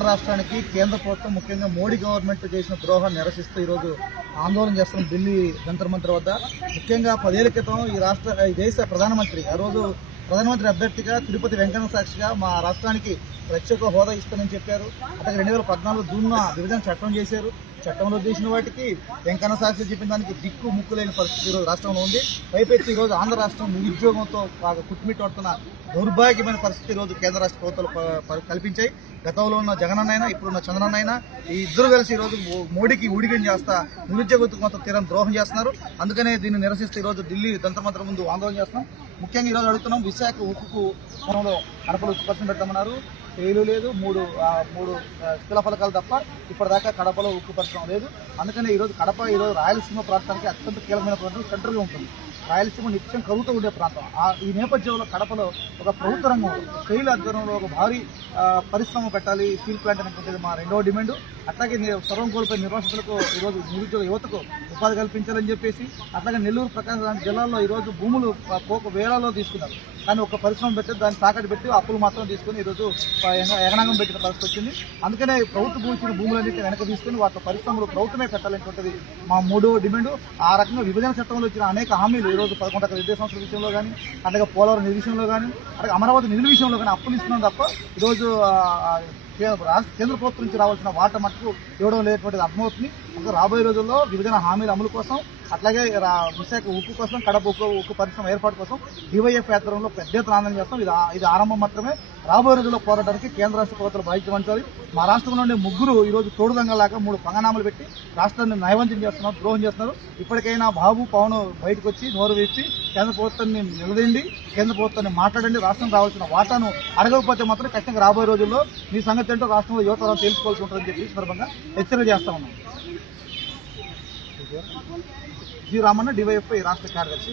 ఆంధ్ర రాష్ట్రానికి కేంద్ర ప్రభుత్వం ముఖ్యంగా మోడీ గవర్నమెంట్ చేసిన ద్రోహాన్ని నిరసిస్తూ ఈరోజు ఆందోళన చేస్తున్న ఢిల్లీ జంతర్ మంతర్ వద్ద. ముఖ్యంగా 10 ఏళ్ల క్రితం ఈ దేశ ప్రధానమంత్రి ఆ రోజు ప్రధానమంత్రి అభ్యర్థిగా తిరుపతి వెంకన్న సాక్షిగా మా రాష్ట్రానికి ప్రత్యేక హోదా ఇస్తానని చెప్పారు. అట్లాగే 2014 జూన్ విభజన చట్టం చేశారు. చట్టంలో చేసిన వాటికి వెంకన్న సాక్షి చెప్పిన దానికి దిక్కు ముక్కు లేని పరిస్థితి ఈరోజు రాష్ట్రంలో ఉంది. పైపెచ్చి ఈరోజు ఆంధ్ర రాష్ట్రం నిరుద్యోగంతో బాగా కుట్టుమిట్టడుతున్న దౌర్భాగ్యమైన పరిస్థితి ఈరోజు కేంద్ర రాష్ట్ర ప్రభుత్వాలు కల్పించాయి. గతంలో ఉన్న జగనన్నైనా ఇప్పుడున్న చంద్రన్నైనా ఈ ఇద్దరు కలిసి ఈరోజు మోడీకి ఊడిగం చేస్తా నిరుద్యోగకు మొత్తం తీరం ద్రోహం చేస్తున్నారు. అందుకనే దీన్ని నిరసిస్తూ ఈరోజు ఢిల్లీ జంతర్ మంతర్ ముందు ఆందోళన చేస్తున్నాం. ముఖ్యంగా ఈరోజు అడుగుతున్నాం, విశాఖ ఉక్కుకు స్థానంలో కడపలో ఉక్కు పరిశ్రమ పెట్టమన్నారు. ఫెయిలు లేదు, మూడు శిలాఫలకాలు తప్ప ఇప్పటిదాకా కడపలో ఉక్కు పరిశ్రమ లేదు. అందుకనే ఈరోజు కడప ఈరోజు రాయలసీమ ప్రాంతానికి అత్యంత కీలకమైన ప్రాంతం, సెంటర్గా ఉంటుంది. రాయలసీమ నిత్యం కలుగుతూ ఉండే ప్రాంతం. ఈ నేపథ్యంలో కడపలో ఒక ప్రభుత్వ రంగం స్టీల్ ఆధ్వర్యంలో ఒక భారీ పరిశ్రమ పెట్టాలి, స్టీల్ ప్లాంట్ అనేటువంటిది మా రెండవ డిమాండ్. అట్లాగే సర్వం కోల్పోయిన నిర్వాసితులకు ఈరోజు నిరుద్యోగ యువతకు ఉపాధి కల్పించాలని చెప్పేసి, అట్లాగే నెల్లూరు ప్రకాశం జిల్లాల్లో ఈరోజు భూములు వేలలో తీసుకున్నారు. కానీ ఒక పరిశ్రమ పెట్టి దాన్ని తాకట్టు పెట్టి అప్పులు మాత్రం తీసుకుని ఈరోజు ఎగనాగం పెట్టిన పరిస్థితి వచ్చింది. అందుకనే ప్రభుత్వం ఇచ్చిన భూములన్నింటినీ వెనక తీసుకుని వాటి పరిశ్రమలు ప్రభుత్వమే పెట్టాలనేటువంటిది మా మూడో డిమాండ్. ఆ రకంగా విభజన చట్టంలో ఇచ్చిన అనేక హామీలు ఈరోజు 11 ఎకరాల విద్యా సంస్థల విషయంలో కానీ, అలాగే పోలవరం నిధి విషయంలో కానీ, అలాగే అమరావతి నిధుల విషయంలో కానీ అప్పులు ఇస్తున్నాం తప్ప ఈరోజు కేంద్ర ప్రభుత్వం నుంచి రావాల్సిన వాటా మట్టుకు ఇవ్వడం లేనటువంటిది అర్థమవుతుంది. ఇంకా రాబోయే రోజుల్లో విభజన హామీల అమలు కోసం, అట్లాగే విశాఖ ఉక్కు కోసం, కడప ఉక్కు పరిశ్రమ ఏర్పాటు కోసం డివైఎఫ్ యాత్రలో పెద్ద ఎత్తున ఆందోళన చేస్తాం. ఇది ఆరంభం మాత్రమే. రాబోయే రోజుల్లో పోరాటానికి కేంద్ర రాష్ట్ర ప్రభుత్వాలు బాధ్యత వహించాలి. మా రాష్ట్రంలో ఉండే ముగ్గురు ఈరోజు తోడుదంగలాగా 3 పంగనామాలు పెట్టి రాష్ట్రాన్ని నయవంచం చేస్తున్నారు, ద్రోహం చేస్తున్నారు. ఇప్పటికైనా బాబు పవన్ బయటకు వచ్చి నోరు వేసి కేంద్ర ప్రభుత్వాన్ని నిలదండి, కేంద్ర ప్రభుత్వాన్ని మాట్లాడండి. రాష్ట్రం రావాల్సిన వాటాను అడగకపోతే మాత్రం ఖచ్చితంగా రాబోయే రోజుల్లో మీ సంగతి ఏంటో రాష్ట్రంలో యువతరం తెలుసుకోవాల్సి ఉంటుందని చెప్పి సందర్భంగా హెచ్చరిక చేస్తా ఉన్నాం. జి రామన్న, డివైఎఫ్ఐ రాష్ట్ర కార్యదర్శి.